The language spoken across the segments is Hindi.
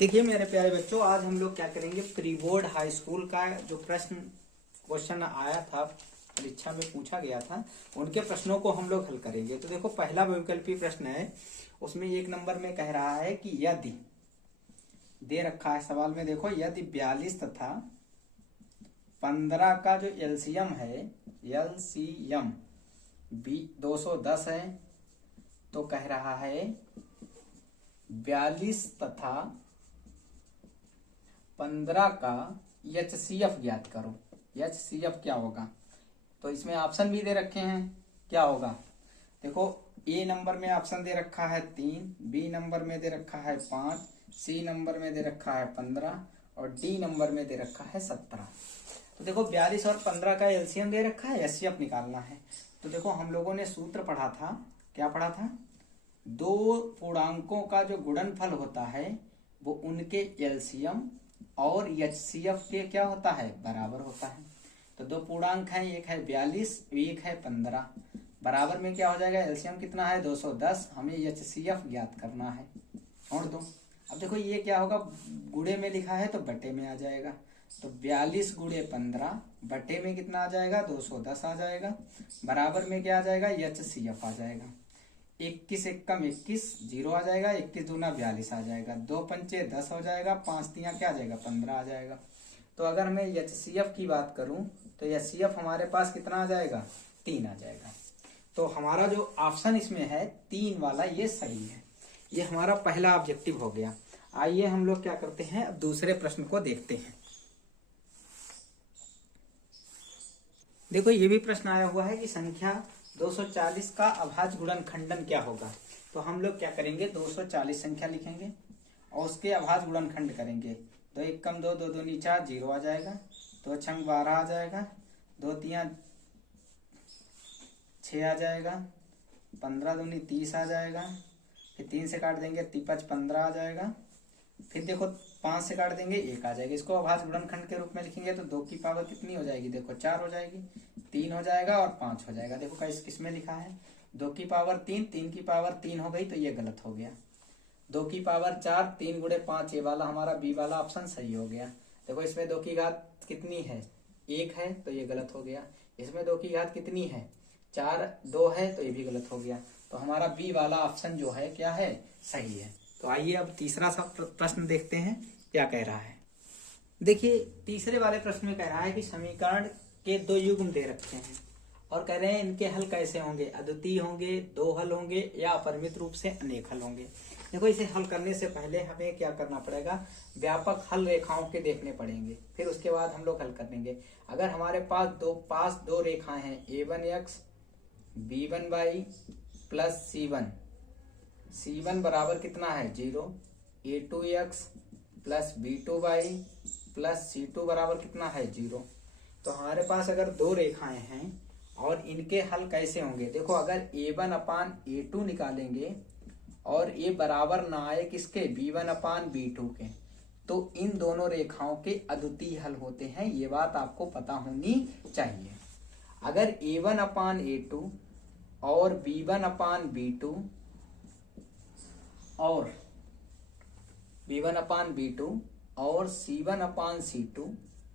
देखिए मेरे प्यारे बच्चों, आज हम लोग क्या करेंगे, प्री बोर्ड हाई स्कूल का जो क्वेश्चन आया था, परीक्षा में पूछा गया था, उनके प्रश्नों को हम लोग हल करेंगे। तो देखो, पहला विकल्पीय प्रश्न है, उसमें 1 नंबर में कह रहा है कि यदि दे रखा है सवाल में, देखो, यदि 42 तथा 15 का जो एलसीएम है, एलसीएम 210 है, तो कह रहा है 42 तथा 15 का एचसीएफ ज्ञात करो। एचसीएफ क्या होगा? तो इसमें ऑप्शन भी दे रखे हैं, क्या होगा देखो। ए नंबर में ऑप्शन दे रखा है 3, बी नंबर में दे रखा है 5, सी नंबर में दे रखा है 15 और डी नंबर में दे रखा है 17। तो देखो, 42 और 15 का एलसीएम दे रखा है, एचसीएफ निकालना है। तो देखो, हम लोगों ने सूत्र पढ़ा था, क्या पढ़ा था? दो पूर्णांकों का जो गुणनफल होता है वो उनके एलसीएम और एचसीएफ के क्या होता है, बराबर होता है। तो दो पूर्णांक हैं, एक है 42, एक है 15, बराबर में क्या हो जाएगा, एलसीएम कितना है 210, हमें एचसीएफ ज्ञात करना है। छोड़ दो। अब देखो, ये क्या होगा, गुणे में लिखा है तो बटे में आ जाएगा। तो 42 गुणे 15 बटे में कितना आ जाएगा, 210 आ जाएगा, बराबर में क्या आ जाएगा, एचसीएफ आ जाएगा। 21 एकम 21, 0 आ जाएगा, 21 दूना 42 आ जाएगा, 2 पंचे 10 हो जाएगा, 5 तियां क्या आ जाएगा, 15 आ जाएगा। तो अगर मैं एचसीएफ की बात करूं तो एचसीएफ हमारे पास कितना आ जाएगा, 3 आ जाएगा। तो हमारा जो ऑप्शन इसमें है 3 वाला, ये सही है। ये हमारा पहला ऑब्जेक्टिव हो गया। आइए हम लोग क्या करते हैं, अब दूसरे प्रश्न को देखते हैं। देखो, ये भी प्रश्न आया हुआ है कि संख्या 240 का अभाज्य गुणनखंडन क्या होगा। तो हम लोग क्या करेंगे, 240 संख्या लिखेंगे और उसके अभाज्य गुणनखंड करेंगे। 2 एकम 2, 2 दूनी 4, 0 आ जाएगा, 2 छंग 12 आ जाएगा, 2 तियां 6 आ जाएगा, 15 दूनी 30 आ जाएगा, फिर 3 से काट देंगे 5 15 आ जाएगा, फिर देखो 5 से काट देंगे 1 आ जाएगा। इसको अभाज्य गुणनखंड के रूप में लिखेंगे तो 2 की पावर कितनी हो जाएगी, देखो 4 हो जाएगी, 3 हो जाएगा और 5 हो जाएगा। देखो किस में लिखा है, 2 की पावर 3, 3 की पावर 3 हो गई, तो ये गलत हो गया। 2 की पावर 4, 3 गुणे 5, ये वाला हमारा बी वाला ऑप्शन सही हो गया। देखो, इसमें 2 की घात कितनी है, 1 है, तो ये गलत हो गया। इसमें 2 की घात कितनी है, 4, 2 है, तो ये भी गलत हो गया। तो हमारा बी वाला ऑप्शन जो है क्या है, सही है। तो आइए अब तीसरा सा प्रश्न देखते हैं, क्या कह रहा है। देखिए, तीसरे वाले प्रश्न में कह रहा है कि समीकरण के 2 युग्म दे रखे हैं और कह रहे हैं इनके हल कैसे होंगे, अद्वितीय होंगे, 2 हल होंगे या अपरिमित रूप से अनेक हल होंगे। देखो, इसे हल करने से पहले हमें क्या करना पड़ेगा, व्यापक हल रेखाओं के देखने पड़ेंगे, फिर उसके बाद हम लोग हल करेंगे। अगर हमारे पास दो रेखाएं हैं, a1x b1y प्लस c1 बराबर कितना है 0, a2x plus b2y plus c2 बराबर कितना है 0। तो हमारे पास अगर 2 रेखाएं हैं और इनके हल कैसे होंगे, देखो, अगर a1/a2 निकालेंगे और ये बराबर ना आए किसके, b1/b2 के, तो इन दोनों रेखाओं के अद्वितीय हल होते हैं। ये बात आपको पता होनी चाहिए। अगर a1/a2 और b1/b2 और c1/c2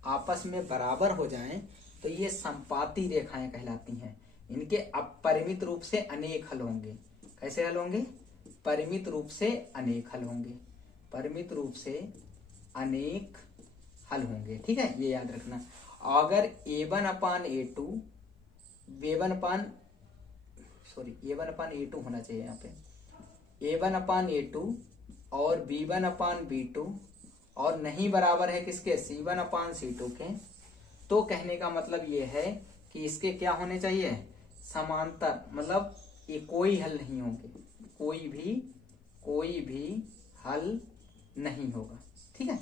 आपस में बराबर हो जाएं तो ये संपाती रेखाएं कहलाती हैं। इनके अपरिमित रूप से अनेक हल होंगे। कैसे हल होंगे, परिमित रूप से अनेक हल होंगे, परिमित रूप से अनेक हल होंगे, ठीक है, ये याद रखना। अगर a1/a2 a1/a2 होना चाहिए यहाँ पे, a1/a2 और b1/b2 और नहीं बराबर है किसके, c1/c2 के, तो कहने का मतलब ये है कि इसके क्या होने चाहिए, समांतर, मतलब ये कोई हल नहीं होंगे, कोई भी हल नहीं होगा, ठीक है।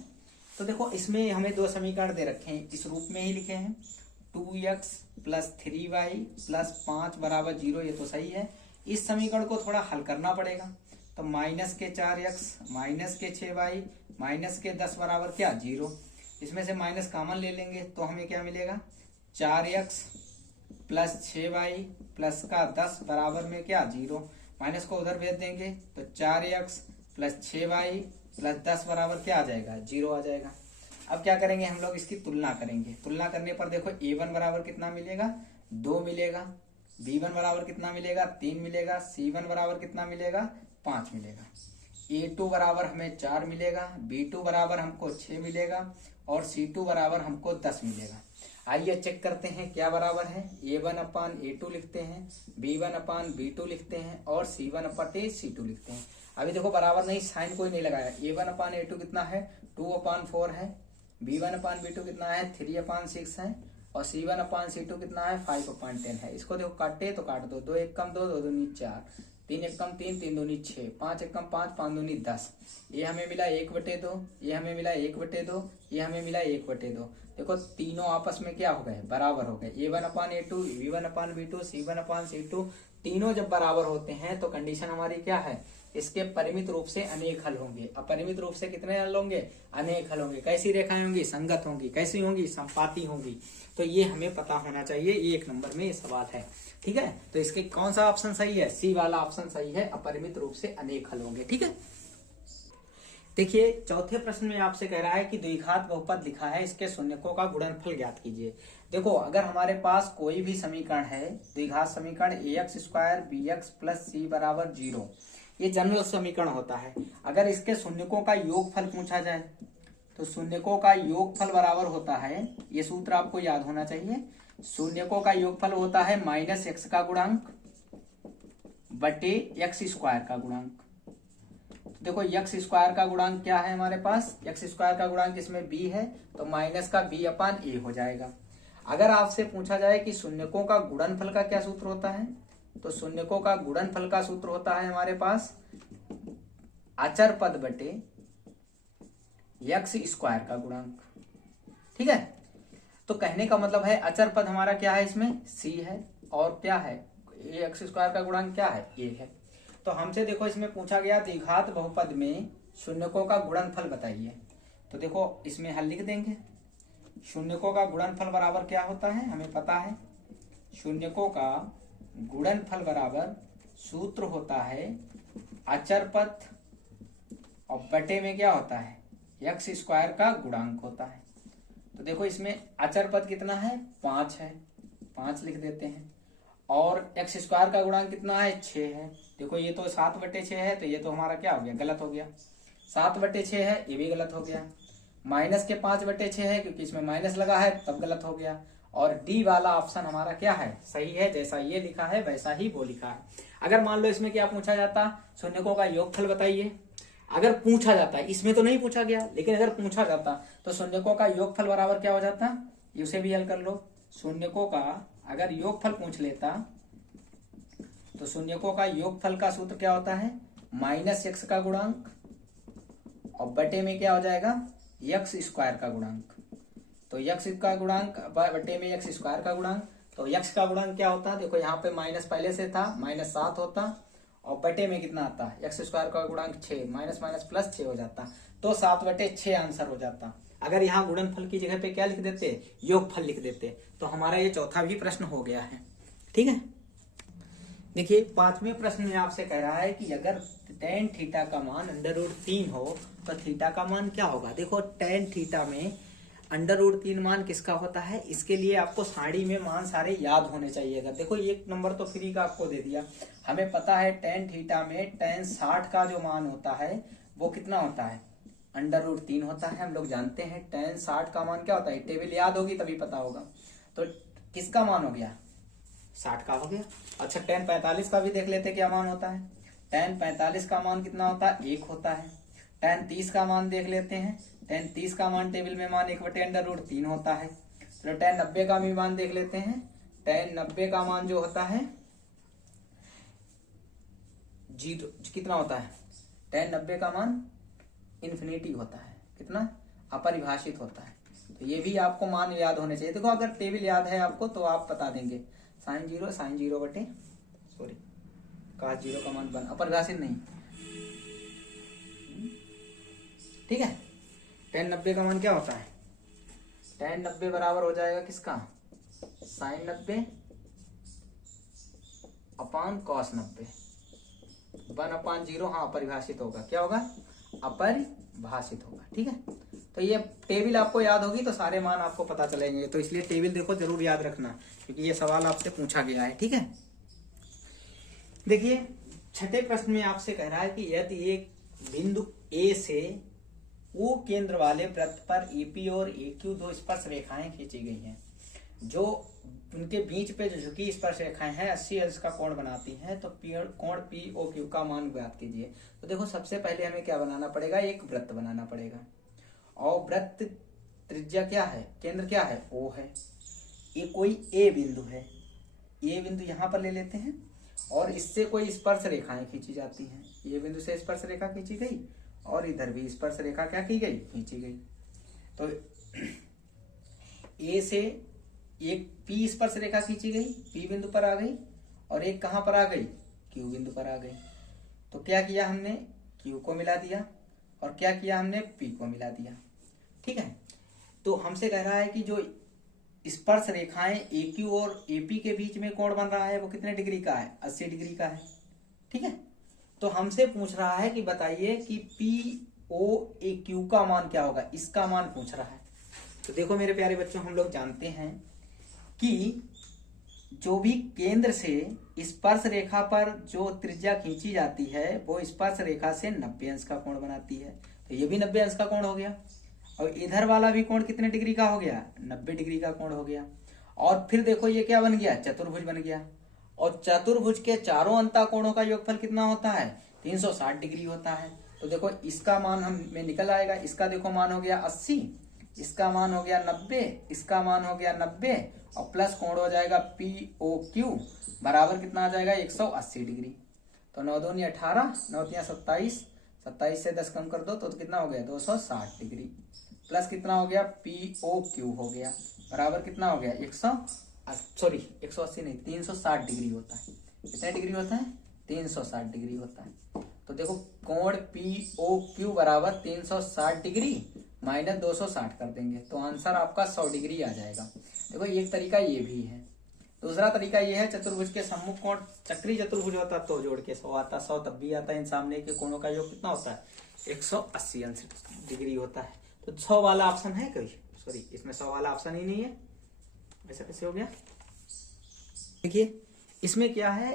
तो देखो, इसमें हमें 2 समीकरण दे रखे हैं, इस रूप में ही लिखे हैं, 2x प्लस 3y प्लस 5 बराबर 0, ये तो सही है। इस समीकरण को थोड़ा हल करना पड़ेगा। तो -4x माइनस के 6y माइनस के 10 बराबर क्या 0। इसमें से माइनस कॉमन ले लेंगे तो हमें क्या मिलेगा, 4x प्लस 6y प्लस का 10 बराबर में क्या 0। माइनस को उधर भेज देंगे तो 4x प्लस 6y प्लस 10 बराबर क्या आ जाएगा, 0 आ जाएगा। अब क्या करेंगे हम लोग, इसकी तुलना करेंगे। तुलना करने पर देखो a1 बराबर कितना मिलेगा, 2 मिलेगा। b1 बराबर कितना मिलेगा, 3 मिलेगा। c1 बराबर कितना मिलेगा, 5 मिलेगा। a2 बराबर हमें 4 मिलेगा। b2 बराबर हमको 6 मिलेगा। और c2 बराबर हमको 10 मिलेगा। आइए चेक करते हैं क्या बराबर है। a1 अपान a2 लिखते हैं, b1 अपान b2 लिखते हैं और c1 अपान c2 लिखते हैं। अभी देखो बराबर नहीं, साइन कोई नहीं लगाया। a1 अपान a2 कितना है, 2 अपान 4 है। b1 अपान b2 कितना है, 3 अपान 6 है। और c1 अपान c2 कितना है, 5 अपान 10 है। इसको देखो काटे तो काट दो, 2 एक कम 2, 2 दूनी 4, 3 एक कम 3, 3 दूनी 6, 5 एक कम 5, 5 दूनी 10। ये हमें मिला 1/2, ये हमें मिला 1/2, ये हमें मिला 1/2। देखो तीनों आपस में क्या हो गए, बराबर हो गए। a1 अपान a2, b1 अपान b2, c1 अपान c2 तीनों जब बराबर होते हैं तो कंडीशन हमारी क्या है, इसके परिमित रूप से अनेक हल होंगे। अपरिमित रूप से कितने हल होंगे, अनेक हल होंगे। कैसी रेखाएं होंगी, संगत होंगी। कैसी होंगी, संपाती होंगी। तो ये हमें पता होना चाहिए। ये 1 नंबर में ये सवाल है। ठीक है, तो इसके कौन सा ऑप्शन सही है, सी वाला ऑप्शन सही है, अपरिमित रूप से अनेक हल होंगे। ठीक है, देखिए चौथे प्रश्न में आपसे कह रहा है कि द्विघात बहुपद लिखा है, इसके शून्यकों का गुणनफल ज्ञात कीजिए। देखो अगर हमारे पास कोई भी समीकरण है, द्विघात समीकरण ax square bx plus c बराबर 0, ये जनरल समीकरण होता है। अगर इसके शून्यकों का योगफल पूछा जाए तो शून्यकों का योगफल बराबर होता है, ये सूत्र आपको याद होना चाहिए। शून्यकों का योगफल होता है -x का गुणांक बटे x स्क्वायर का गुणांक। देखो x स्क्वायर का गुणांक क्या है हमारे पास, x स्क्वायर का गुणांक इसमें b है तो माइनस का b अपान a हो जाएगा। अगर आपसे पूछा जाए कि शून्यकों का गुणनफल का क्या सूत्र होता है, तो शून्यकों का गुणनफल का सूत्र होता है हमारे पास अचर पद बटे x स्क्वायर का गुणांक। ठीक है, तो कहने का मतलब है अचर पद हमारा क्या है, इसमें c है और क्या है, x स्क्वायर का गुणांक क्या है, a है। तो हमसे देखो इसमें पूछा गया द्विघात बहुपद में शून्यकों का गुणनफल बताइए। तो देखो इसमें हल लिख देंगे। शून्यकों का गुणनफल बराबर क्या होता है, हमें पता है। शून्यकों का गुणनफल बराबर सूत्र होता है अचर पद और बटे में क्या होता है, x स्क्वायर का गुणांक होता है। तो देखो इसमें अचर पद कितना है, 5 है, 5 लिख देते हैं। और x स्क्वायर का गुणांक कितना है, 6 है। देखो ये तो 7/6 है, तो ये तो हमारा क्या हो गया, गलत हो गया। 7/6 है, ये भी गलत हो गया। माइनस के 5/6 है, क्योंकि इसमें माइनस लगा है तब गलत हो गया। और डी वाला ऑप्शन हमारा क्या है, सही है। जैसा ये लिखा है वैसा ही वो लिखा है। अगर मान लो इसमें क्या पूछा जाता, शून्यकों का योगफल बताइए, अगर पूछा जाता है, इसमें तो नहीं पूछा गया, लेकिन अगर पूछा जाता तो शून्यकों का योगफल बराबर क्या हो जाता, उसे भी हल कर लो। शून्यकों का अगर योगफल पूछ लेता तो शून्यकों का योगफल का सूत्र क्या होता है, -x का गुणांक और बटे में क्या हो जाएगा, x स्क्वायर का गुणांक। तो x का गुणांक बटे में x स्क्वायर का गुणांक, तो x का गुणांक क्या होता है, देखो यहाँ पे माइनस पहले से था, -7 होता और बटे में कितना आता, x स्क्वायर का गुणांक 6, माइनस माइनस प्लस 6 हो जाता, तो 7/6 आंसर हो जाता। अगर यहाँ गुणनफल की जगह पे क्या लिख देते, योगफल लिख देते, तो हमारा ये चौथा भी प्रश्न हो गया है। ठीक है, देखिए 5वें प्रश्न में आपसे कह रहा है कि अगर tan थीटा का मान √3 हो तो थीटा का मान क्या होगा। देखो tan थीटा में √3 मान किसका होता है, इसके लिए आपको साड़ी में मान सारे याद होने चाहिए। अगर देखो 1 नंबर तो फ्री का आपको दे दिया। हमें पता है tan थीटा में tan 60 का जो मान होता है वो कितना होता है, √3 होता है। हम लोग जानते हैं tan 60 का मान क्या होता है, टेबल याद होगी तभी पता होगा। तो किसका मान हो गया, 60 का हो गया। अच्छा tan 45 का भी देख लेते क्या मान होता है। tan 45 का मान कितना होता है, 1 होता है। tan 30 का मान देख लेते हैं। tan 30 का मान टेबल में मान 1/√3 होता है। तो tan 90 का भी मान देख लेते हैं। tan 90 का मान जो होता है 0 कितना होता है, tan 90 का मान इन्फिनिटी होता है, कितना अपरिभाषित होता है। तो ये भी आपको मान याद होने चाहिए। देखो अगर टेबल याद है आपको तो आप बता देंगे, sin 0 बटे cos 0 का मान 1, अपरिभाषित नहीं। ठीक है, tan 90 का मान क्या होता है, tan 90 बराबर हो जाएगा किसका, sin 90 अपान cos 90, 1/0। हाँ अपरिभाषित होगा, क्या होगा, अपरिभाषित भाषित होगा। ठीक है, तो ये टेबल आपको याद होगी तो सारे मान आपको पता चलेंगे, तो इसलिए टेबल देखो जरूर याद रखना क्योंकि ये सवाल आपसे पूछा गया है। ठीक है, देखिए छठे प्रश्न में आपसे कह रहा है कि यदि एक बिंदु ए से ओ केंद्र वाले वृत्त पर एपी और एक्यू दो स्पर्श रेखाएं खींची गई हैं, जो उनके बीच पे जो झुकी स्पर्श रेखाएं हैं 80 अंश का कोण बनाती हैं, तो कोण पी ओ क्यू का मान ज्ञात कीजिए। तो देखो सबसे पहले हमें क्या बनाना पड़ेगा, एक वृत्त बनाना पड़ेगा, और वृत्त त्रिज्या क्या है, केंद्र क्या है, ओ है, ये कोई ए बिंदु है, ये बिंदु यहाँ पर ले लेते हैं, और इससे कोई स्पर्श रेखाएं खींची जाती हैं, ये बिंदु से स्पर्श रेखा खींची गई और इधर भी स्पर्श रेखा क्या की गई, खींची गई। तो ए से एक पी स्पर्श रेखा खींची गई, पी बिंदु पर आ गई, और एक कहां पर आ गई, क्यू बिंदु पर आ गई। तो क्या किया हमने, क्यू को मिला दिया, और क्या किया हमने, पी को मिला दिया। ठीक है, तो हमसे कह रहा है कि जो स्पर्श रेखाएं ए क्यू और एपी के बीच में कोण बन रहा है वो कितने डिग्री का है, 80 डिग्री का है। ठीक है, तो हमसे पूछ रहा है कि बताइए कि पी ओ ए क्यू का मान क्या होगा, इसका मान पूछ रहा है। तो देखो मेरे प्यारे बच्चों, हम लोग जानते हैं कि जो भी केंद्र से स्पर्श रेखा पर जो त्रिज्या खींची जाती है वो स्पर्श रेखा से 90 अंश का कोण बनाती है, तो ये भी 90 अंश का कोण हो गया, और इधर वाला भी कोण कितने डिग्री का हो गया, 90 डिग्री का कोण हो गया। और फिर देखो ये क्या बन गया, चतुर्भुज बन गया, और चतुर्भुज के चारों अंता कोणों का योगफल कितना होता है, 360 डिग्री होता है। तो देखो इसका मान हमें निकल आएगा, इसका देखो मान हो गया 80, इसका मान हो गया 90, इसका मान हो गया 90, और प्लस कोण हो जाएगा पी ओ क्यू बराबर कितना आ जाएगा, 180 डिग्री। तो 9 दूनी 18, 9 तिया 27, 27 से 10 कम कर दो तो कितना हो गया, 260 डिग्री, प्लस कितना हो गया, पी ओ क्यू हो गया बराबर कितना हो गया, 180 नहीं 360 डिग्री होता है। कितने डिग्री होता है, 360 डिग्री होता है। तो देखो कोण पी ओ क्यू बराबर 360 डिग्री माइनस 260 कर देंगे तो आंसर आपका 100 डिग्री आ जाएगा। देखो एक तरीका ये भी है। दूसरा तरीका ये है, चतुर्भुज के सम्मुख कोण चक्री चतुर्भुज होता तो जोड़ के 100 आता, 100 तब भी आता है, इन सामने के कोणों का योग कितना होता है, 180 अंश डिग्री होता है। तो 100 वाला ऑप्शन है कोई, सॉरी इसमें 100 वाला ऑप्शन ही नहीं है, ऐसा कैसे हो गया। देखिए इसमें क्या है,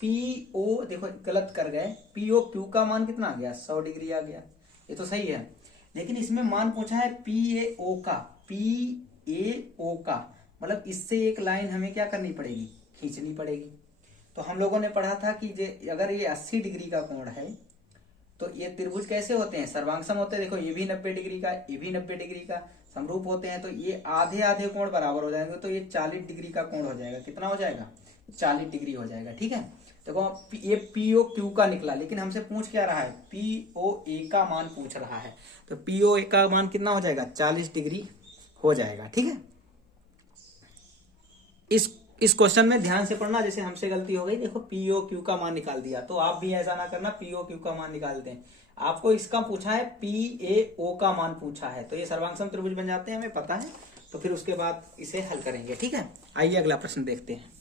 पी ओ, देखो गलत कर गए, पी ओ क्यू का मान कितना आ गया, 100 डिग्री आ गया, ये तो सही है, लेकिन इसमें मान पूछा है पी ए ओ का, पी ए ओ का मतलब इससे एक लाइन हमें क्या करनी पड़ेगी, खींचनी पड़ेगी। तो हम लोगों ने पढ़ा था कि अगर ये 80 डिग्री का कोण है तो ये त्रिभुज कैसे होते हैं, सर्वांगसम होते हैं। देखो ये भी 90 डिग्री का, ये भी 90 डिग्री का, समरूप होते हैं, तो ये आधे आधे कोण बराबर हो जाएंगे, तो ये 40 डिग्री का कोण हो जाएगा। कितना हो जाएगा, 40 डिग्री हो जाएगा। ठीक है, देखो ये पी ओ क्यू का निकला, लेकिन हमसे पूछ क्या रहा है, पी ओ ए का मान पूछ रहा है, तो पी ओ ए का मान कितना हो जाएगा, 40 डिग्री हो जाएगा। ठीक है, इस क्वेश्चन में ध्यान से पढ़ना, जैसे हमसे गलती हो गई, देखो पी ओ क्यू का मान निकाल दिया, तो आप भी ऐसा ना करना पी ओ क्यू का मान निकाल दें। आपको इसका पूछा है, पी ए ओ का मान पूछा है, तो ये सर्वांगसम त्रिभुज बन जाते हैं, हमें पता है, तो फिर उसके बाद इसे हल करेंगे। ठीक है, आइए अगला प्रश्न देखते हैं।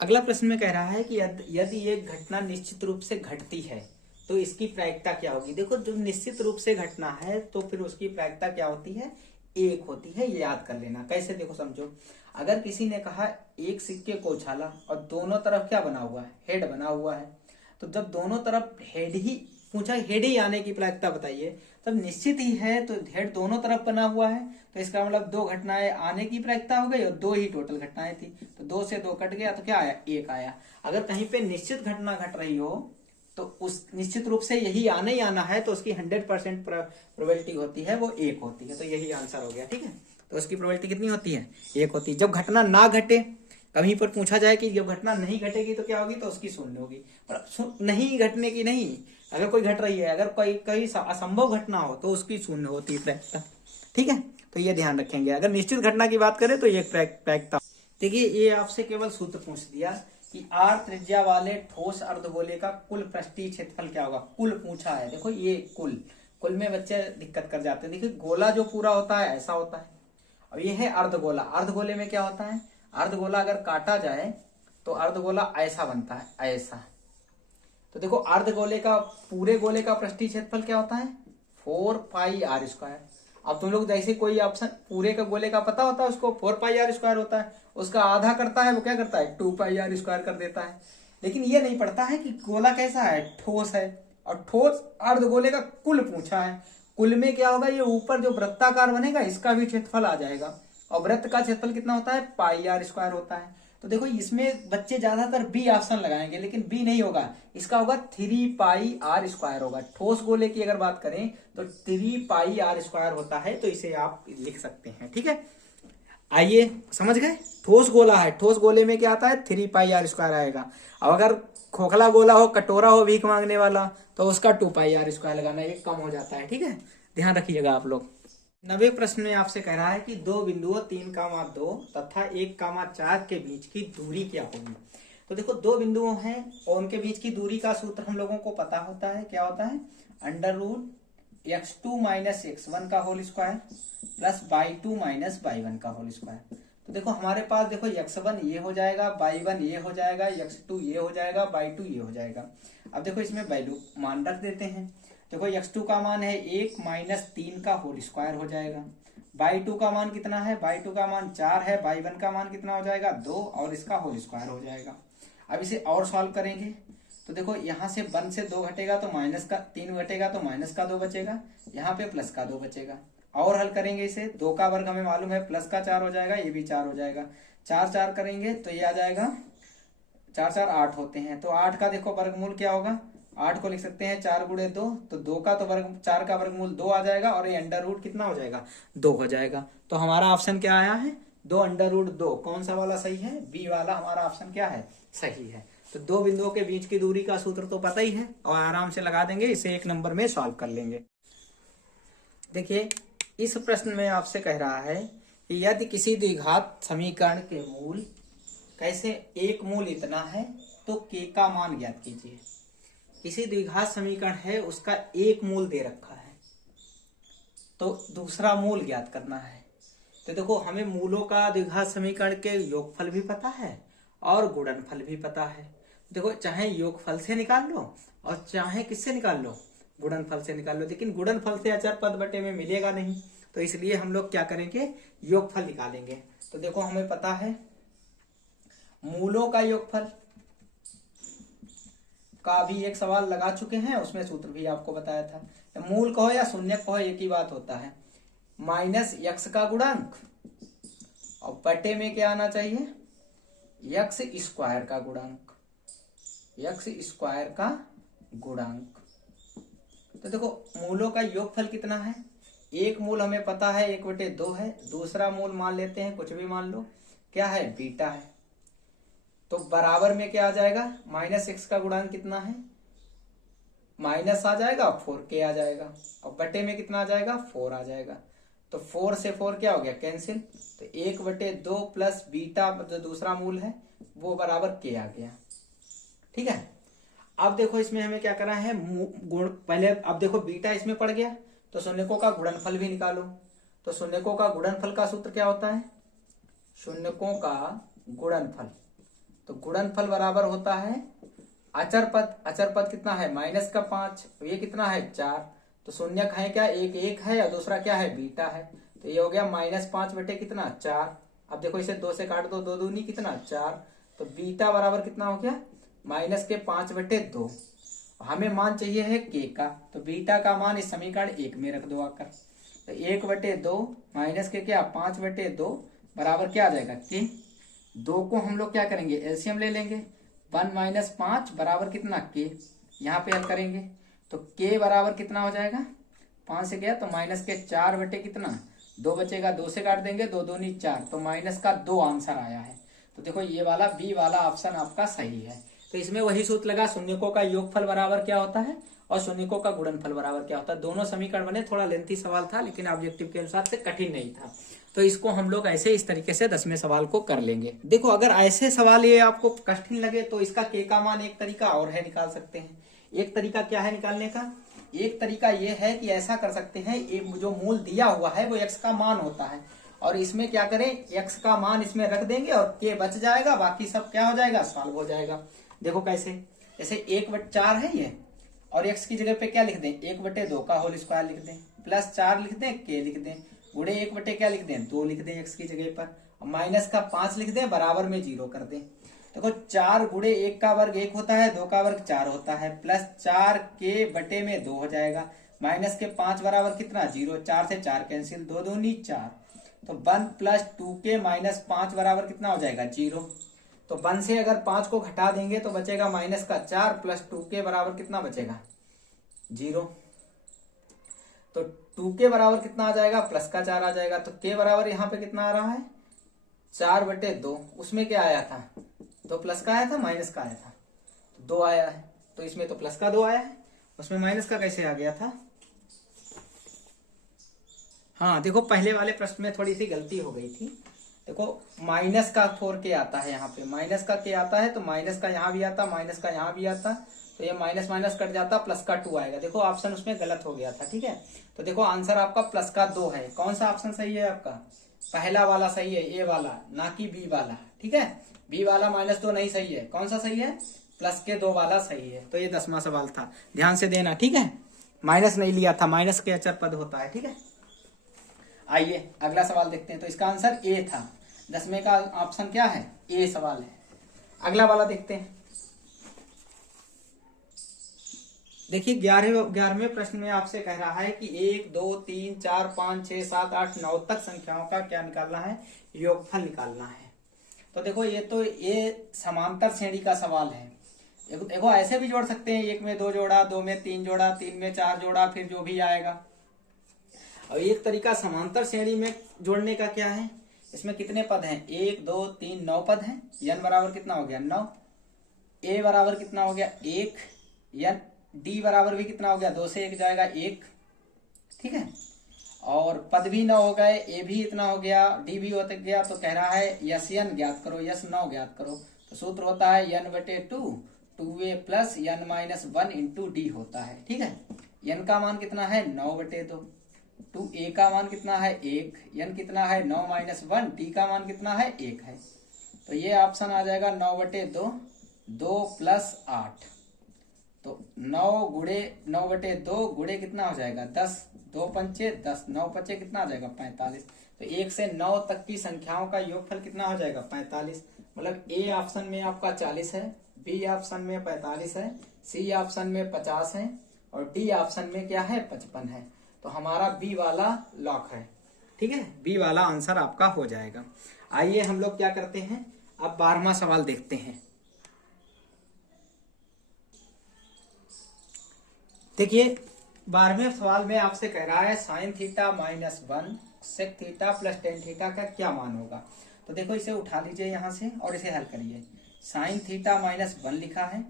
अगला प्रश्न में कह रहा है कि यदि एक घटना निश्चित रूप से घटती है तो इसकी प्रायिकता क्या होगी। देखो जो निश्चित रूप से घटना है तो फिर उसकी प्रायिकता क्या होती है, एक होती है, ये याद कर लेना। कैसे, देखो समझो, अगर किसी ने कहा एक सिक्के को उछाला और दोनों तरफ क्या बना हुआ है, हेड बना हुआ है, तो जब दोनों तरफ हेड ही पूछा, हेड ही आने की प्रायिकता बताइए, तब निश्चित ही है, तो हेड दोनों तरफ बना हुआ है, तो इसका मतलब 2 घटनाएं आने की प्रायिकता हो गई और 2 ही टोटल घटनाएं थी, तो 2 से 2 कट गया तो क्या आया, 1 आया। अगर कहीं पे निश्चित घटना घट रही हो तो उस निश्चित रूप से यही आने ही आना है, तो उसकी 100% प्रोबेबिलिटी होती है, वो 1 होती है, तो यही आंसर हो गया। ठीक है, तो उसकी प्रोबेबिलिटी कितनी होती है, 1 होती है। जब घटना ना घटे, कहीं पर पूछा जाए कि जब घटना नहीं घटेगी तो क्या होगी, तो उसकी 0 होगी, नहीं घटने की नहीं, अगर कोई घट रही है, अगर कोई असंभव घटना हो तो उसकी 0 होती है प्रायिकता। ठीक है, तो ये ध्यान रखेंगे। अगर निश्चित घटना की बात करें तो ये प्रायिकता। देखिए ये आपसे केवल सूत्र पूछ दिया कि r त्रिज्या वाले ठोस अर्धगोले का कुल पृष्ठीय क्षेत्रफल क्या होगा, कुल पूछा है। देखो ये कुल में बच्चे दिक्कत कर जाते हैं। देखिए गोला जो पूरा होता है ऐसा होता है, और ये है अर्धगोला। अर्धगोले में क्या होता है, अर्धगोला अगर काटा जाए तो अर्धगोला ऐसा बनता है, ऐसा, तो देखो अर्ध गोले का, पूरे गोले का पृष्ठीय क्षेत्रफल क्या होता है 4πr²। अब तुम लोग जैसे कोई ऑप्शन पूरे का गोले का पता होता है उसको 4πr² होता है, उसका आधा करता है वो क्या करता है 2πr² कर देता है। लेकिन ये नहीं पढ़ता है कि गोला कैसा है, ठोस है, और ठोस अर्धगोले का कुल पूछा है। कुल में क्या होगा, ये ऊपर जो वृत्ताकार बनेगा इसका भी क्षेत्रफल आ जाएगा, और वृत्त का क्षेत्रफल कितना होता है πr² होता है। तो देखो इसमें बच्चे ज्यादातर बी ऑप्शन लगाएंगे, लेकिन बी नहीं होगा, इसका होगा 3πr² होगा। ठोस गोले की अगर बात करें तो 3πr² होता है, तो इसे आप लिख सकते हैं। ठीक है, आइए समझ गए। ठोस गोला है, ठोस गोले में क्या आता है 3πr² आएगा। अब अगर खोखला गोला हो, कटोरा हो भीख मांगने वाला, तो उसका 2πr² लगाना, ये कम हो जाता है। ठीक है, ध्यान रखिएगा आप लोग। 90 प्रश्न में आपसे कह रहा है कि दो बिंदुओं 3,2 तथा 1,4 के बीच की दूरी क्या होगी। तो देखो दो बिंदुओं हैं और उनके बीच की दूरी का सूत्र हम लोगों को पता होता है, क्या होता है √x2 - x1 का whole square plus y2 - y1 का होल स्क्वायर। तो देखो हमारे पास देखो x1 ये हो जाएगा, y1 ये हो जाएगा, x2 ये हो जाएगा, y2 ये हो जाएगा। अब देखो इसमें वैल्यू मान रख देते हैं। देखो x2 का मान है 1 - 3 का होल स्क्वायर हो जाएगा, y2 का मान कितना है, y2 का मान 4 है, y1 का मान कितना हो जाएगा 2, और इसका होल स्क्वायर हो जाएगा। अब इसे और सॉल्व करेंगे तो देखो यहाँ से 1 से 2 घटेगा तो माइनस का 3 घटेगा तो माइनस का 2 बचेगा, यहाँ पे प्लस का 2 बचेगा। और हल करेंगे इसे, 2 का वर्ग हमें मालूम है प्लस का 4 हो जाएगा, ये भी 4 हो जाएगा। 4 4 करेंगे तो ये आ जाएगा 4 4 8 होते हैं। तो 8 का देखो वर्गमूल क्या होगा, 8 को लिख सकते हैं 4 × 2, तो 2 का तो वर्ग 4 का वर्गमूल 2 आ जाएगा, और ये √ कितना हो जाएगा 2 हो जाएगा। तो हमारा ऑप्शन क्या आया है 2 √2। कौन सा वाला सही है, बी वाला हमारा ऑप्शन क्या है सही है। तो दो बिंदुओं के बीच की दूरी का सूत्र तो पता ही है, और आराम से लगा देंगे, इसे 1 नंबर में सॉल्व कर लेंगे। देखिए इस प्रश्न में आपसे कह रहा है कि यदि किसी द्विघात समीकरण के मूल कैसे एक मूल इतना है तो k का मान ज्ञात कीजिए। किसी द्विघात समीकरण है उसका एक मूल दे रखा है, तो दूसरा मूल ज्ञात करना है। तो देखो हमें मूलों का द्विघात समीकरण के योगफल भी पता है और गुणनफल भी पता है। देखो चाहे योगफल से निकाल लो और चाहे किससे निकाल लो, गुणनफल से निकाल लो, लेकिन गुणनफल से अचर पद बटे में मिलेगा नहीं, तो इसलिए हम लोग क्या करेंगे योगफल निकालेंगे। तो देखो हमें पता है मूलों का योगफल का भी एक सवाल लगा चुके हैं, उसमें सूत्र भी आपको बताया था। मूल कहो या शून्य कहो एक ही बात होता है, -x का गुणांक और बटे में क्या आना चाहिए x² का गुणांक, x² का गुणांक। तो देखो मूलों का योगफल कितना है, एक मूल हमें पता है 1/2 है, दूसरा मूल मान लेते हैं कुछ भी मान लो, क्या है बीटा है। तो बराबर में क्या आ जाएगा -x का गुणांक कितना है, माइनस आ जाएगा 4k आ जाएगा, और बटे में कितना आ जाएगा 4 आ जाएगा। तो 4 से 4 क्या हो गया कैंसिल, तो 1/2 प्लस बीटा जो दूसरा मूल है वो बराबर k आ गया। ठीक है, अब देखो इसमें हमें क्या करना है गुण पहले, अब देखो बीटा इसमें पड़ गया तो शून्यकों का गुणनफल भी निकालो। तो शून्यकों का गुणनफल का सूत्र क्या होता है, शून्यकों का गुणनफल, तो गुणनफल बराबर होता है अचर पद, अचर पद कितना है -5, ये कितना है 4, तो शून्यक है क्या एक है और दूसरा क्या है बीटा है, तो ये हो गया -5 बटे कितना 4। अब देखो इसे 2 से काट दो, 2 दूनी कितना 4, तो बीटा बराबर कितना हो गया -5/2। हमें मान चाहिए है k का, तो बीटा का मान इस समीकरण 1 में रख दो आकर, तो 1/2 माइनस के क्या 5/2 बराबर क्या आ जाएगा k। 2 को हम लोग क्या करेंगे एलसीएम ले लेंगे, 1 - 5 बराबर कितना k, यहाँ पे हल करेंगे तो k बराबर कितना हो जाएगा 5 से गया तो माइनस के 4 बटे कितना 2 बचेगा, 2 से काट देंगे 2 दूनी 4, तो -2 आंसर आया है। तो देखो ये वाला बी वाला ऑप्शन आपका सही है। तो इसमें वही सूत्र लगा, शून्यकों का योगफल बराबर क्या होता है और शून्यकों का गुणनफल बराबर क्या होता है। दोनों समीकरण बने, थोड़ा लेंथी सवाल था लेकिन ऑब्जेक्टिव के अनुसार से कठिन नहीं था, तो इसको हम लोग ऐसे इस तरीके से 10वें सवाल को कर लेंगे। देखो अगर ऐसे सवाल ये आपको कठिन लगे तो इसका k का मान एक तरीका और है निकाल सकते हैं। एक तरीका क्या है निकालने का, एक तरीका ये है कि ऐसा कर सकते हैं, एक जो मूल दिया हुआ है वो x का मान होता है, और इसमें क्या करें x का मान इसमें रख देंगे और k बच जाएगा, बाकी सब क्या हो जाएगा सॉल्व हो जाएगा। देखो कैसे, जैसे 1/4 है ये, और x की जगह पे क्या लिख दें, 1/2 का होल स्क्वायर लिख दें, प्लस 4 लिख दें, k लिख दें, गुणे 1 क्या लिख दें, 2 लिख दें x की जगह पर, और माइनस का 5 लिख दें, बराबर में 0 कर दें। देखो 4 गुणे 1 का वर्ग 1 होता है, 2 का वर्ग 4 होता है, प्लस 4 के बटे में 2 हो जाएगा, माइनस के 5 बराबर कितना 0, 4 से 4 कैंसिल, 2 दूनी 4, तो 1 प्लस 2k माइनस 5 बराबर कितना हो जाएगा 0। तो 1 से अगर 5 को घटा देंगे तो बचेगा माइनस का 4 प्लस 2k बराबर कितना बचेगा 0। तो 2k बराबर कितना आ जाएगा, प्लस का 4 आ जाएगा, तो k बराबर यहाँ पे कितना आ रहा है 4/2, उसमें क्या आया था, 2 प्लस का आया था, माइनस का आया था, तो 2 आया है, तो इसमें तो प्लस का 2 आया है, उसमें माइनस का कैसे आ गया था। हाँ देखो पहले वाले प्रश्न में थोड़ी सी गलती हो गई थी, देखो माइनस का 4k आता है, यहाँ पे माइनस का k आता है, तो माइनस का यहाँ भी आता, माइनस का यहाँ भी आता, तो ये माइनस माइनस कट जाता, प्लस का 2 आएगा। देखो ऑप्शन उसमें गलत हो गया था, ठीक है। तो देखो आंसर आपका प्लस का 2 है। कौन सा ऑप्शन सही है आपका, पहला वाला सही है, ए वाला, ना कि बी वाला, ठीक है। बी वाला -2 नहीं सही है, कौन सा सही है, प्लस के 2 वाला सही है। तो ये 10वां सवाल था, ध्यान से देना, ठीक है। माइनस नहीं लिया था, माइनस के अचर पद होता है, ठीक है। आइए अगला सवाल देखते हैं। तो इसका आंसर ए था, 10वें का ऑप्शन क्या है, ए सवाल है। अगला वाला देखते हैं। देखिए 11वें प्रश्न में आपसे कह रहा है कि 1 2 3 4 5 6 7 8 9 तक संख्याओं का क्या निकालना है, योगफल निकालना है। तो देखो ये समांतर श्रेणी का सवाल है। देखो ऐसे भी जोड़ सकते हैं, 1 में 2 जोड़ा, 2 में 3 जोड़ा, 3 में 4 जोड़ा, फिर जो भी आएगा। और एक तरीका समांतर श्रेणी में जोड़ने का क्या है, इसमें कितने पद हैं, 1 2 3 9 पद हैं। n बराबर कितना हो गया 9, a बराबर कितना हो गया 1, n d बराबर भी कितना हो गया, 2 से 1 जाएगा 1, ठीक है। और पद भी 9 हो गए, a भी इतना हो गया, d भी हो गया। तो कह रहा है यस n ज्ञात करो, यस 9 ज्ञात करो। तो सूत्र होता है n/2 2a plus n-1 into D होता है, ठीक है। n का मान कितना है 9/2, 2a का मान कितना है 1, n कितना है 9 - 1, d का मान कितना है 1 है। तो ये ऑप्शन आ जाएगा 9/2, 2 + 8। तो 9/2 गुणे कितना हो जाएगा 10, 2 पंचे 10, 9 पचे कितना आ जाएगा 45। तो 1 से 9 तक की संख्याओं का योगफल कितना हो जाएगा 45। मतलब ए ऑप्शन में आपका 40 है, बी ऑप्शन में 45 है, सी ऑप्शन में 50 है, और डी ऑप्शन में क्या है 55 है। तो हमारा बी वाला लॉक है, ठीक है। बी वाला आंसर आपका हो जाएगा। आइए हम लोग क्या करते हैं, अब 12वां सवाल देखते हैं। देखिए 12वें सवाल में आपसे कह रहा है sin θ -1 sec θ + tan θ का क्या मान होगा। तो देखो इसे उठा लीजिए यहाँ से और इसे हल करिए। sin θ -1 लिखा है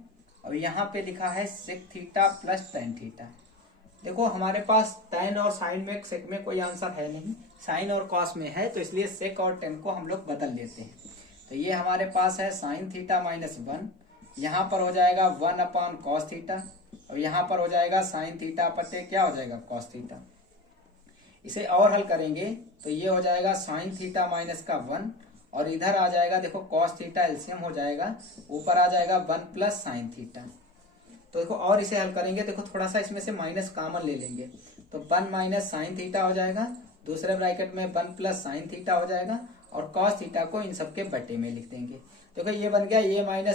और यहाँ पे लिखा है sec θ + tan θ। देखो हमारे पास tan और sin में sec में कोई आंसर है नहीं, sin और cos में है, तो इसलिए sec और tan को हम लोग बदल लेते हैं। तो ये हमारे पास है sin θ -1, यहाँ पर हो जाएगा 1/cos θ, और यहाँ पर हो जाएगा sin θ बटे क्या हो जाएगा cos θ। इसे और हल करेंगे तो ये हो जाएगा sin θ माइनस का 1, और इधर आ जाएगा देखो cos θ एलसीएम हो जाएगा, ऊपर आ जाएगा 1 + sin θ। तो देखो और इसे हल करेंगे, देखो थोड़ा सा इसमें से माइनस कॉमन ले लेंगे, तो 1 - sin θ हो जाएगा, दूसरे ब्रैकेट में 1 + sin θ हो जाएगा, और cos θ को इन सबके बटे में लिख देंगे। देखो ये बन गया a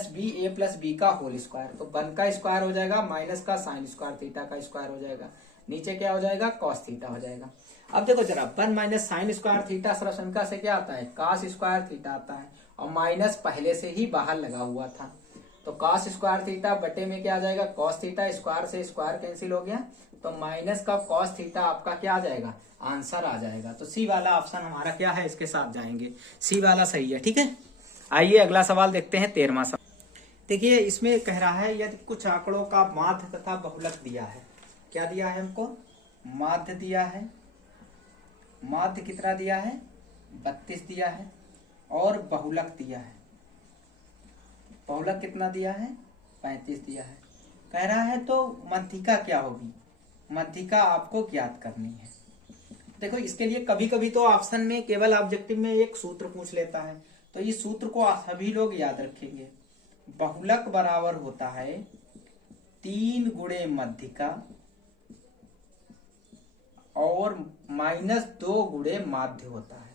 - b, a + b का होल स्क्वायर। तो 1 का स्क्वायर हो जाएगा माइनस का sin स्क्वायर थीटा का स्क्वायर हो जाएगा, नीचे क्या हो जाएगा cos θ हो जाएगा। अब देखो जरा 1 - sin स्क्वायर थीटा सरलसंख्या से क्या आता है cos स्क्वायर थीटा आता है, और माइनस पहले से ही बाहर लगा हुआ था। तो cos स्क्वायर थीटा बटे में क्या आ जाएगा cos θ, स्क्वायर से स्क्वायर कैंसिल हो गया, तो माइनस का cos θ आपका क्या आ जाएगा आंसर आ जाएगा। तो सी वाला ऑप्शन हमारा क्या है, इसके साथ जाएंगे, सी वाला सही है, ठीक है। आइए अगला सवाल देखते हैं 13वां सवाल। देखिए इसमें कह रहा है यदि कुछ आंकड़ों का माध्य तथा बहुलक दिया है। क्या दिया है हमको, माध्य दिया है, माध्य कितना दिया है 32 दिया है, और बहुलक दिया है, बहुलक कितना दिया है 35 दिया है। कह रहा है तो मध्यिका क्या होगी, मध्यिका आपको ज्ञात करनी है। देखो इसके लिए कभी कभी तो ऑप्शन में केवल ऑब्जेक्टिव में एक सूत्र पूछ लेता है, तो इस सूत्र को सभी लोग याद रखेंगे। बहुलक बराबर होता है 3 गुणे मध्यिका और -2 गुणे माध्य होता है।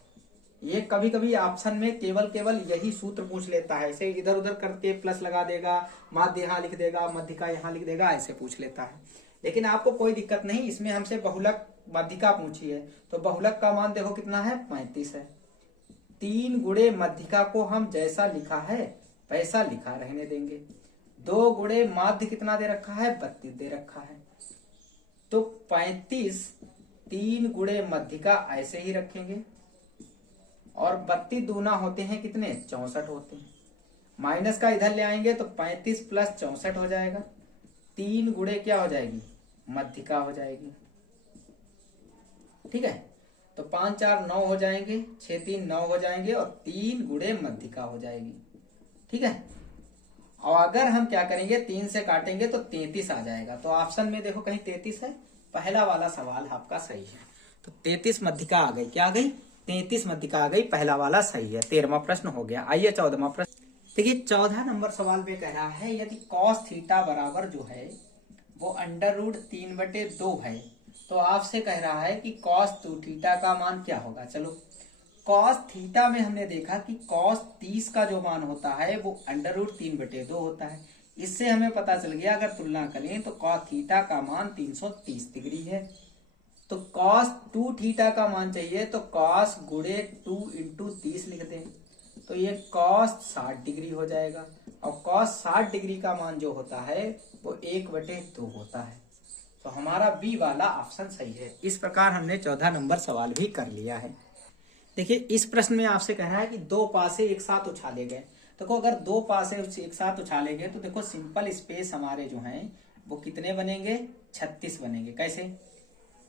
ये कभी कभी ऑप्शन में केवल यही सूत्र पूछ लेता है, ऐसे इधर उधर करके प्लस लगा देगा, माध्य यहाँ लिख देगा, मध्यिका यहाँ लिख देगा, ऐसे पूछ लेता है। लेकिन आपको कोई दिक्कत नहीं, इसमें हमसे बहुलक मध्यिका पूछी है, तो बहुलक का मान देखो कितना है, 35 है। 3 गुणे मध्यिका को हम जैसा लिखा है वैसा लिखा रहने देंगे। 2 गुणे माध्य कितना दे रखा है, 32 दे रखा है, तो 35 3 गुणे मध्यिका ऐसे ही रखेंगे, और 32 दूना होते हैं कितने, 64 होते हैं। माइनस का इधर ले आएंगे तो 35 प्लस 64 हो जाएगा। 3 गुणे क्या हो जाएगी, मध्यिका हो जाएगी। ठीक है, तो 5 4 9 हो जाएंगे, 6 3 9 हो जाएंगे, और 3 गुणे मध्यिका हो जाएगी। ठीक है, और अगर हम क्या करेंगे, 3 से काटेंगे तो 33 आ जाएगा। तो ऑप्शन में देखो कहीं 33 है, पहला वाला सवाल आपका सही है। तो 33 मध्यिका आ गई, क्या आ गई, 33 मध्यिका आ गई, पहला वाला सही है। 13वां प्रश्न हो गया। आइए 14वां प्रश्न देखिए। 14 नंबर सवाल में कह रहा है यदि कॉस थीटा बराबर जो है वो √3/2 है, तो आपसे कह रहा है कि कॉस 2 थीटा का मान क्या होगा। चलो, कॉस थीटा में हमने देखा कि कॉस 30 का जो मान होता है वो √3/2 होता है। इससे हमें पता चल गया, अगर तुलना करें तो कॉस थीटा का मान 330 डिग्री है। तो कॉस 2 थीटा का मान चाहिए, तो कॉस गुणे 2 × 30 लिख दें, तो ये कॉस 60 डिग्री हो जाएगा। और कॉस 60 डिग्री का मान जो होता है वो 1/2 होता है। तो हमारा बी वाला ऑप्शन सही है। इस प्रकार हमने 14 नंबर सवाल भी कर लिया है। देखिए, इस प्रश्न में आपसे कह रहा है कि 2 पासे एक साथ उछाले गए। देखो, अगर 2 पासे एक साथ उछाले गए तो देखो सिंपल स्पेस हमारे जो हैं वो कितने बनेंगे, 36 बनेंगे। कैसे,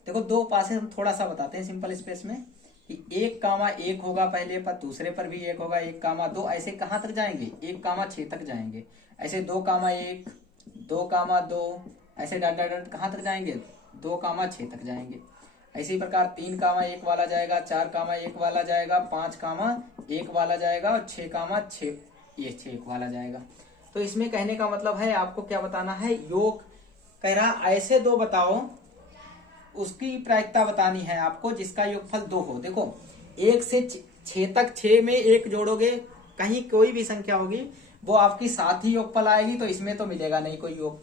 देखो 2 पासे हम थोड़ा सा बताते हैं सिंपल स्पेस में कि 1,1 होगा पहले पर, दूसरे पर भी 1 होगा, 1,2, ऐसे कहां तक जाएंगे, 1,6 तक जाएंगे। ऐसे 2,1 2,2 ऐसे डॉट डॉट डॉट कहां तक जाएंगे, 2,6 तक जाएंगे। इसी प्रकार 3,1 वाला जाएगा, 4,1 वाला जाएगा, 5,1 वाला जाएगा, और 6,6 ये 6 वाला जाएगा। तो इसमें कहने का मतलब है आपको क्या बताना है, योग कह रहा ऐसे 2 बताओ, उसकी प्रायिकता बतानी है आपको जिसका योगफल 2 हो। देखो, 1 से 6 तक 6 में 1 जोड़ोगे, कहीं कोई भी संख्या होगी वो आपकी साथ ही योगफल आएगी, तो इसमें तो मिलेगा नहीं कोई योग।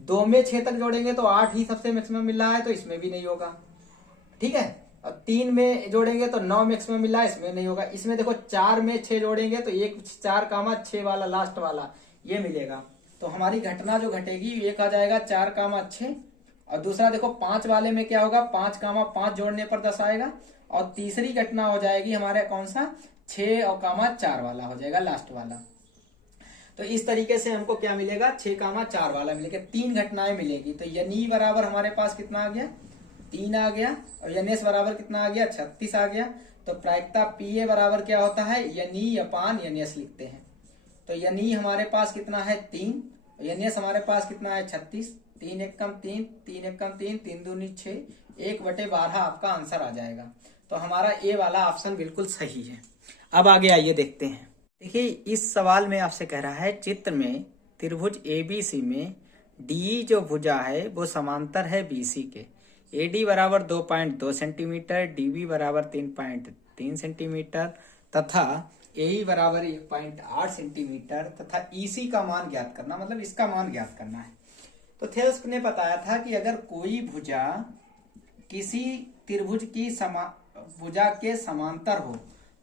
2 में 6 तक जोड़ेंगे तो 8 ही सबसे मैक्सिमम मिल रहा है, तो इसमें भी नहीं होगा। ठीक है, और 3 में जोड़ेंगे तो 9 मैक्सिमम मिल रहा है, इसमें नहीं होगा। इसमें देखो 4 में 6 जोड़ेंगे तो 4,6 वाला लास्ट वाला ये मिलेगा। तो हमारी घटना जो घटेगी एक आ जाएगा 4,6, और दूसरा देखो 5 वाले में क्या होगा, 5,5 जोड़ने पर 10 आएगा, और तीसरी घटना हो जाएगी हमारे कौन सा, 6 और 4 वाला हो जाएगा लास्ट वाला। तो इस तरीके से हमको क्या मिलेगा, 6,4 वाला मिलेगा। 3 घटनाएं मिलेगी। तो यानी बराबर हमारे पास कितना आ गया, 3 आ गया, और एस बराबर कितना आ गया, 36 आ गया। तो प्रायिकता पीए बराबर क्या होता है, यानी अपान एस लिखते हैं। तो यानी हमारे पास कितना है, 3, एस हमारे पास कितना है, 36। 3 1 कम 3, 3 1 कम 3, 3 दूनी 6, 1/12 आपका आंसर आ जाएगा। तो हमारा ए वाला ऑप्शन बिल्कुल सही है। अब आगे आइए देखते हैं। देखिए, इस सवाल में आपसे कह रहा है चित्र में त्रिभुज एबीसी में डी जो भुजा है वो समांतर है बीसी के। एडी बराबर 2.2 सेंटीमीटर, डीबी बराबर 3.3 सेंटीमीटर तथा एई बराबर 1.8 सेंटीमीटर तथा ईसी का मान ज्ञात करना, मतलब इसका मान ज्ञात करना है। तो थेल्स ने बताया था कि अगर कोई भुजा किसी त्रिभुज की भुजा के समांतर हो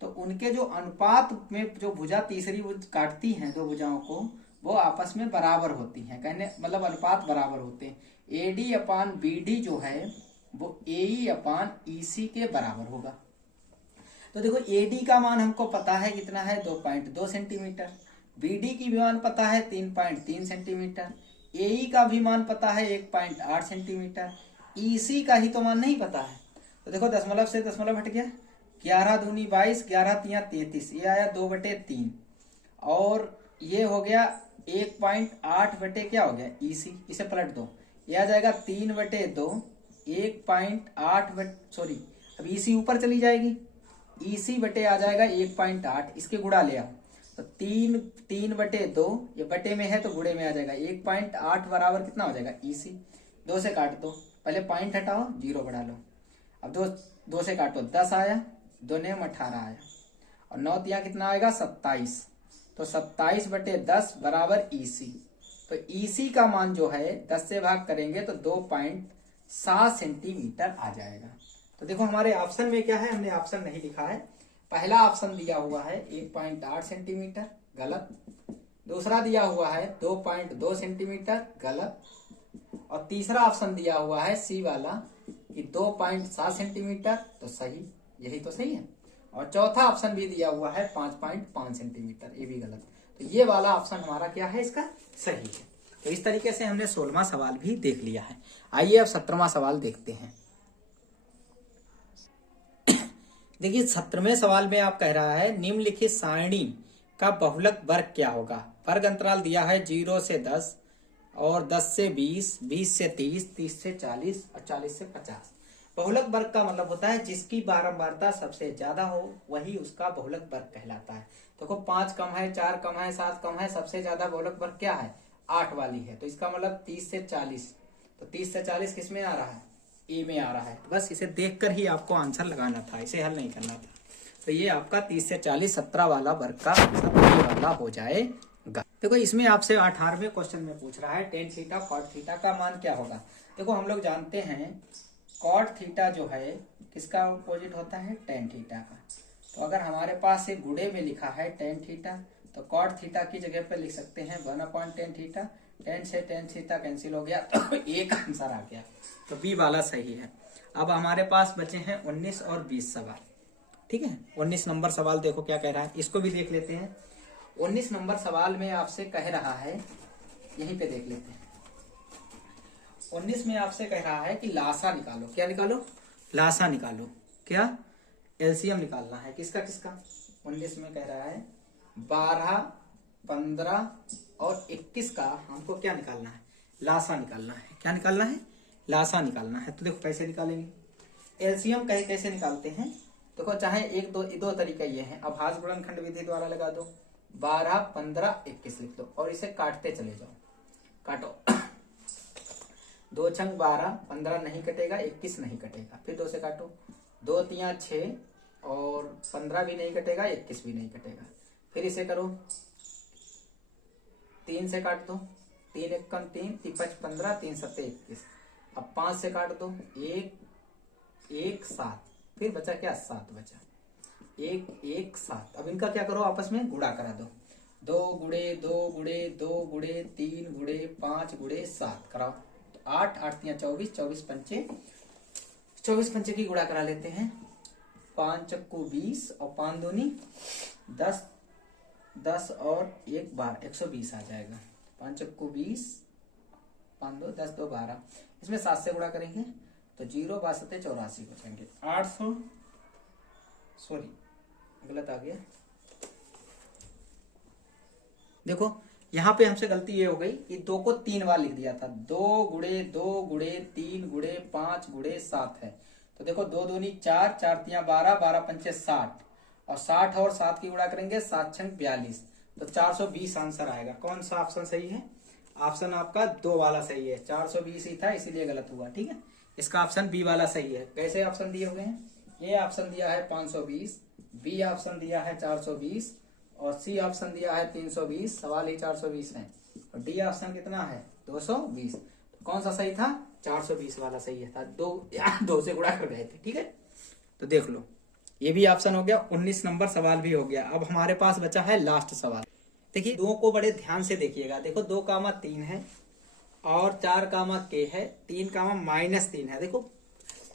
तो उनके जो अनुपात में जो भुजा तीसरी काटती हैं 2 भुजाओं को, वो आपस में बराबर होती हैं। कहने मतलब अनुपात बराबर होते हैं। एडी अपान बीडी जो है वो एई अपान ईसी के बराबर होगा। तो देखो, एडी का मान हमको पता है कितना है, 2.2 सेंटीमीटर। बीडी की भी मान पता है 3.3 सेंटीमीटर। एई का भी मान पता है 1.8 सेंटीमीटर। ईसी का ही तो मान नहीं पता है। तो देखो, दशमलव से दशमलव हट गया, 11 दूनी 22, 11 तिया 33, ये आया 2/3, और ये हो गया 1.8 बटे क्या हो गया, ईसी। इसे पलट दो, ये आ जाएगा 3/2, 1.8 सॉरी, अब ईसी ऊपर चली जाएगी, ईसी बटे आ जाएगा 1.8, इसके गुणा ले आओ। तो 3/2, ये बटे में है तो गुणे में आ जाएगा। 1.8 बराबर कितना हो जाएगा EC। 2 से काट दो, पहले पॉइंट हटाओ, 0 बढ़ा लो। अब 2 से काटो, 10 आया, 2 ने 18 आया, और 9 तिया कितना आएगा 27। तो 27/10 बराबर EC। तो EC का मान जो है 10 से भाग करेंगे तो 2.7 सेंटीमीटर आ जाएगा। तो देखो हमारे ऑप्शन में क्या है, हमने ऑप्शन नहीं लिखा है। पहला ऑप्शन दिया हुआ है 1.8 सेंटीमीटर, गलत। दूसरा दिया हुआ है 2.2 सेंटीमीटर, गलत। और तीसरा ऑप्शन दिया हुआ है सी वाला कि 2.7 सेंटीमीटर, तो सही, यही तो सही है। और चौथा ऑप्शन भी दिया हुआ है 5.5 सेंटीमीटर, ये भी गलत। तो ये वाला ऑप्शन हमारा क्या है, इसका सही है। तो इस तरीके से हमने 16वां सवाल भी देख लिया है। आइए अब 17वां सवाल देखते हैं। देखिए 17वें सवाल में आप कह रहा है निम्नलिखित सारणी का बहुलक वर्ग क्या होगा। वर्ग अंतराल दिया है 0 से 10 और 10 से 20, 20 से 30, 30 से 40 और 40 से 50। बहुलक वर्ग का मतलब होता है जिसकी बारंबारता सबसे ज्यादा हो वही उसका बहुलक वर्ग कहलाता है। देखो 5 कम है, 4 कम है, 7 कम है, सबसे ज्यादा बहुलक वर्ग क्या है, 8 वाली है। तो इसका मतलब 30 से 40, तो 30 से 40 किस में आ रहा है, ए में आ रहा है। बस इसे देखकर ही आपको आंसर लगाना था, इसे हल नहीं करना था। तो ये आपका 30 से 40 17 वाला वर्ग का आंसर ये वाला हो जाएगा। देखो इसमें आपसे 18वें क्वेश्चन में पूछ रहा है टेन थीटा कॉट थीटा का मान क्या होगा। देखो हम लोग जानते हैं कॉट थीटा जो है किसका अपोजिट होता है, टेन थीटा का। तो अगर हमारे पास एक गुणे में लिखा है टेन थीटा, तो कॉट थीटा की जगह पे लिख सकते हैं 1/10 थीटा। 10 से टेन थीटा कैंसिल हो गया तो एक आंसर आ गया। तो बी वाला सही है। अब हमारे पास बचे हैं 19 और 20 सवाल। ठीक है, 19 नंबर सवाल देखो क्या कह रहा है, इसको भी देख लेते हैं। 19 नंबर सवाल में आपसे कह रहा है, यहीं पे देख लेते हैं। 19 में आपसे कह रहा है कि लासा निकालो। क्या निकालो, लासा निकालो। क्या, एलसीएम निकालना है। किसका किसका, 19 में कह रहा है 12, 15 और 21 का हमको क्या निकालना है, लासा निकालना है। क्या निकालना है, लासा निकालना है। तो देखो कैसे निकालेंगे, एलसीएम कैसे निकालते हैं। देखो चाहे एक दो तरीका ये है, अभाज्य गुणनखंड विधि द्वारा लगा दो। 12, 15, 21 लिख दो और इसे काटते चले जाओ। काटो 2 छंग 12, 15 नहीं कटेगा, 21 नहीं कटेगा। फिर 2 से काटो, 2 तिया 6 और 15 भी नहीं कटेगा, 21 भी नहीं कटेगा। फिर इसे करो, 3 से काट दो, 3 1 3, 5 15, 3 7 21। अब 5 से काट दो, 1 1 7, फिर बचा क्या, 7 बचा, 1 1 7। अब इनका क्या करो, आपस में गुणा करा दो। 2 गुणे 2 गुणे 2 गुणे 3 गुणे 5 गुणे 7 कराओ। 8 8 तिया 24, 24 पंचे की गुणा करा लेते हैं। 5 चक्कू 20 और 5 दूनी 10, 10 और 1 12, 120 आ जाएगा। 5 चक्कू 20, 5 2 10 2 12। इसमें 7 से गुणा करेंगे तो 0 62 84 बचेंगे। 800, सॉरी गलत आ गया। देखो यहाँ पे हमसे गलती ये हो गई कि 2 को 3 बार लिख दिया था। 2 गुणे 2 गुणे 3 गुणे 5 गुणे 7 है। तो देखो 2 दूनी 4, 4 तिया 12, 12 पंचे 60 और 60 और 7 की गुणा करेंगे, 7 छंग 42। तो 420 आंसर आएगा। कौन सा ऑप्शन सही है, ऑप्शन आपका 2 वाला सही है। 420 ही था इसीलिए गलत हुआ। ठीक है, इसका ऑप्शन बी वाला सही है। कैसे ऑप्शन दिए हो गए हैं, ए ऑप्शन दिया है 520, बी ऑप्शन दिया है 420 और सी ऑप्शन दिया है 320। सवाल ही 420 है और डी ऑप्शन कितना है 220। तो कौन सा सही था, 420 वाला सही है था। 2 से गुणा कर गए थे। ठीक है, तो देख लो ये भी ऑप्शन हो गया। 19 नंबर सवाल भी हो गया। अब हमारे पास बचा है लास्ट सवाल। देखिए 2 को बड़े ध्यान से देखिएगा। देखो 2 कामा 3 है और 4 कामा के है, 3 कामा -3 है। देखो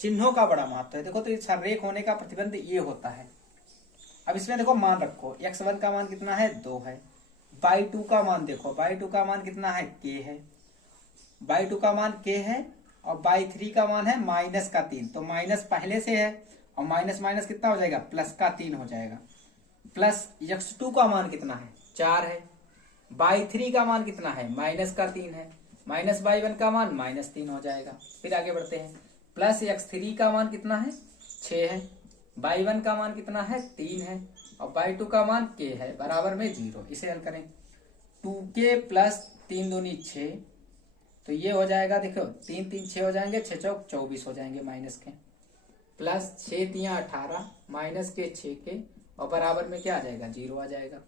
चिन्हों का बड़ा महत्व है। देखो तो इस रेख होने का प्रतिबंध ये होता है। अब इसमें देखो मान रखो, x1 का मान कितना है 2 है। y2 का मान देखो, y2 का मान कितना है k है, y2 का मान k है और y3 का मान है -3। तो माइनस पहले से है और माइनस माइनस कितना हो जाएगा, +3 हो जाएगा। प्लस x2 का मान कितना है 4 है, y3 का मान कितना है -3 है, माइनस y1 का मान -3 हो जाएगा। फिर आगे बढ़ते हैं, प्लस x3 का मान कितना है 6 है, y1 का मान कितना है 3 है, और बाई टू का मान k है बराबर में 0। इसे हल करें 2k प्लस 3 दूनी 6, तो ये हो जाएगा, देखो 3 3 6 हो जाएंगे, 6 चौक 24 हो जाएंगे माइनस के, प्लस 6 तिया 18 माइनस के 6 के, और बराबर में क्या आ जाएगा 0 आ जाएगा।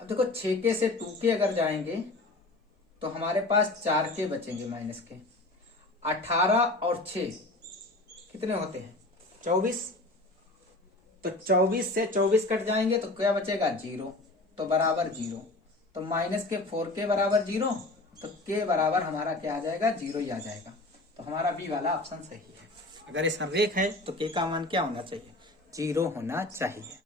अब देखो 6k से 2k अगर जाएंगे तो हमारे पास 4k बचेंगे माइनस के। 18 और 6 कितने होते हैं 24, तो 24 से 24 कट जाएंगे तो क्या बचेगा 0, तो बराबर 0, तो माइनस के 4k बराबर 0, तो k बराबर हमारा क्या आ जाएगा 0 ही आ जाएगा। तो हमारा बी वाला ऑप्शन सही है। अगर ये संरेख है तो k का मान क्या होना चाहिए 0 होना चाहिए।